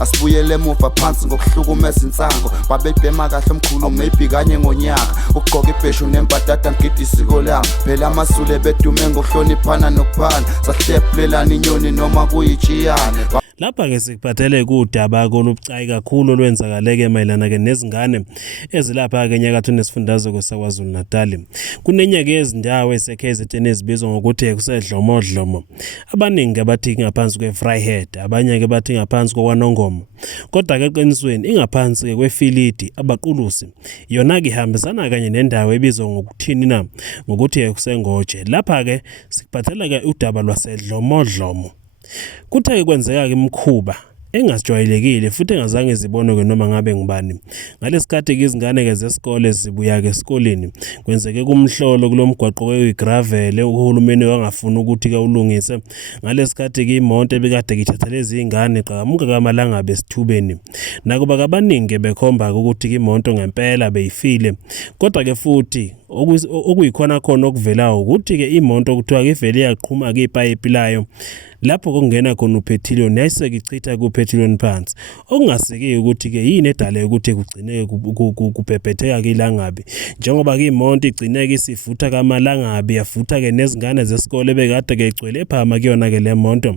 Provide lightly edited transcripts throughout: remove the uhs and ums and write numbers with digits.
Asibuyele emuva phansi ngokuhlukumeza insango babebhema kahle omkhulu maybe kanye ngonyaka ugqoka ibheshu nembadada ngidi isiko lami phela amasule bedume ngokuhloniphana nokuphana sahlephulelana inyoni noma kuyijiyane. Lapha ke sikuphathele kudaba kolubucayi kakhulu olwenzakaleke mayelana ke nezingane ezilapha ke enyakatho nesifundazwe kwaZulu Natal. Kunenye ke izindawo eseKZN ezibizwa ngokuthi kusedlomodlomo. Abaningi abathi ngaphansi kweVryheid, abanye ke bathi ngaphansi kokwaNongoma. Kodwa ke eqinisweni ingaphansi ke kweFilidi abaqulusi. Yona ke ihambisana kanye nendawo ebizwa ngokuthini na ngokuthi kuseNgoje. Lapha ke sikuphathela ke udaba lwasedlomodlomo. Kuthe kwenzeka ke imkhuba engasijwayelekile futhi engazange zibonwe ke noma ngabe ngibani. Ngalesikhathi ke izingane ke zesikole zibuya ke esikoleni kwenzeke kumhlolo kulomgwaqo wegravel uhulumeni wangafuna ukuthi ke ulungise. Ngalesikhathi ke imonto ebikade ngithathele izingane qhamuka kamalanga besithubeni. Nakuba kabaningi bekhomba ukuthi ke imonto ngempela beyifile. Kodwa ke futhi okuyikhona khona okuvelayo ukuthi ke imonto kuthiwa ke ivele yaqhuma ke ipayipi layo lapho kungena khona uphethiloni yayiseke ichitha kuphethiloni phansi okungaseke ukuthi ke yini edale ukuthi kugcine kubhebhetheka ke ilangabi njengoba ke imonto igcineke isifutha kamalangabi yafutha ke nezingane zesikole bekade ke igcwele phama kuyona ke le monto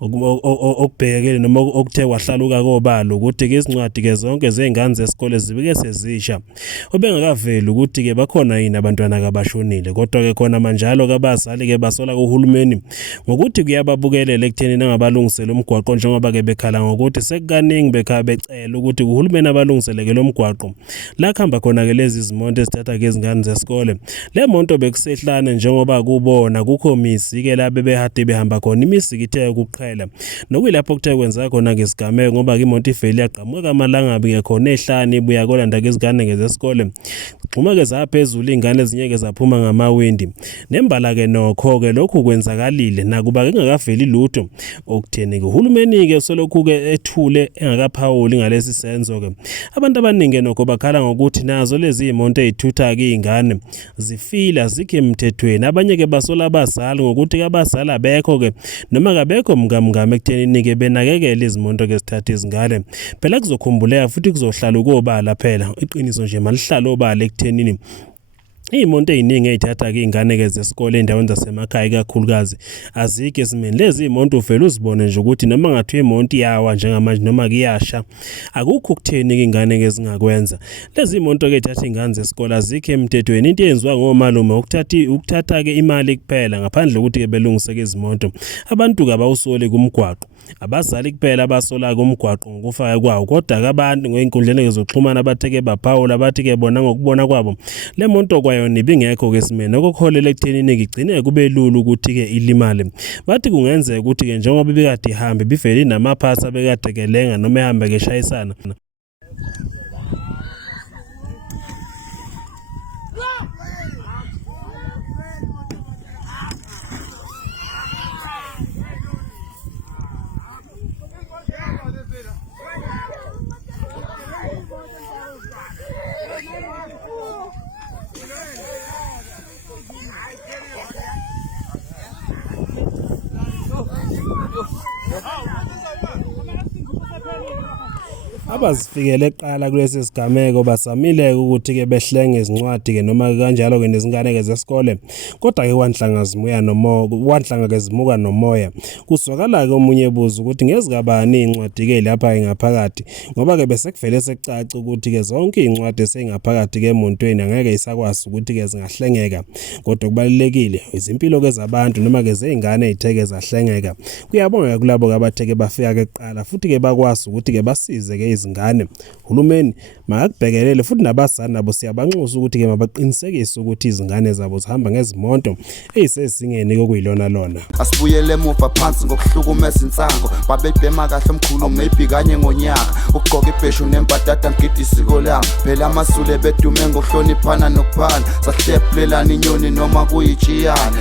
okubhekekile noma okuthe kwahlaluka kobalo ukuthi ke izincwadi ke zonke zezingane zesikole zibike sezisha obengakaveli ukuthi ke bakhona yini abantwana kabashonile. Kodwa ke khona manjalo kabazali ke basola kuhulumeni ngokuthi kuyababukelela ekutheni nangabalungisela umgwaqo njengoba ke bekhala ngokuthi sekukaningi bekha becela ukuthi uhulumeni abalungiseleke lo mgwaqo la khamba khona ke lezi zimonto ezithatha ke izingane zesikole. Le monto bekusehlane njengoba kubona kukho misi ke la bebehade behamba khona imisi kithe ukuqhela nokuyilapho kuthe kwenza khona ke isigameko ngoba ke imonto ifeli yaqhamuka amalangabi ke khona ehlane ibuya kolanda ke izingane ke zesikole xhuma ke zaphezulu ingane ezinye ke zaphuma ngamawindi nembala ke nokho ke lokhu kwenzakalile nakuba ke engakaveli lutho okutheni ke uhulumeni ke solokhu ke ethule engakaphawuli ngalesi senzo ke abantu abaningi nokho bakhala ngokuthi nazo lezi imonto ezithutha ke izingane zifila zikhe emthethweni. Abanye ke basola abazali ngokuthi abazali abekho ke noma kabekho mngamngame ekutheni ke benakekele izimonto ke sithatha izingane phela kuzokhumbuleka futhi kuzohlala ukobala phela iqiniso nje malihlalo obala ekuthenini imonto eziningi ezithatha ke izingane ke zesikole endaweni zasemakhaya kakhulukazi azike esimeni lezi imonto uvela uzibone nje ukuthi noma ngathi imonto iyawa njengamanje noma kuyasha akukho ukutheni ke izingane ke zingakwenza. Lezi imonto ke ezithatha izingane zesikole azike emthethweni into eyenziwa ngomalume ukuthatha ke imali kuphela ngaphandle ukuthi ke belungise ke izimonto. Abantu ke abawusoli kumgwaqo abazali kuphela abasola kumgwaqo ngokufaka kwawo kodwa ke abantu ngeinkundleni zokuxhumana abatheke baphawula bathi ke bona ngokubona kwabo le monto yona ibingekho ke esimeni okukholela ekuthenini igcine kube lulu ukuthi ke ilimale. Bathi kungenzeka ukuthi ke njengoba bebekade ihambe bivele namaphasa bekade ke lenga noma ehambe ke shayisana. Abazifikele eqala kulesi sigameko basamile ukuthi ke behlenge izincwadi ke noma kanjalo ke nezingane ke zesikole kodwa ke wanhlanga ke zimuka nomoya. Kuzwakala ke omunye ebuza ukuthi ngezikabani incwadi ke lapha engaphakathi ngoba ke besekuvele sekucaca ukuthi ke zonke incwadi esengaphakathi ke emontweni angeke isakwazi ukuthi ke zingahlengeka kodwa kubalekile izimpilo ke zabantu noma ke zezingane ezitheke zahlengeka. Kuyabonga kulabo abatheke bafika ke eqala futhi ke bakwazi ukuthi ke basize ke izingane. Uhulumeni makubhekelele futhi nabazali nabo siyabanxusa ukuthi ke mabaqinisekise ukuthi izingane zabo zihamba ngezimonto ezisezingeni kokuyilona lona. Asibuyele emuva phansi ngokuhlukumeza insango babebhema kahle omkhulu maybe kanye ngonyaka ugqoka ibheshu nembadada ngidi isiko lami phela amasule bedume ngokuhloniphana nokuphana sahlephulelana inyoni noma kuyijiyane.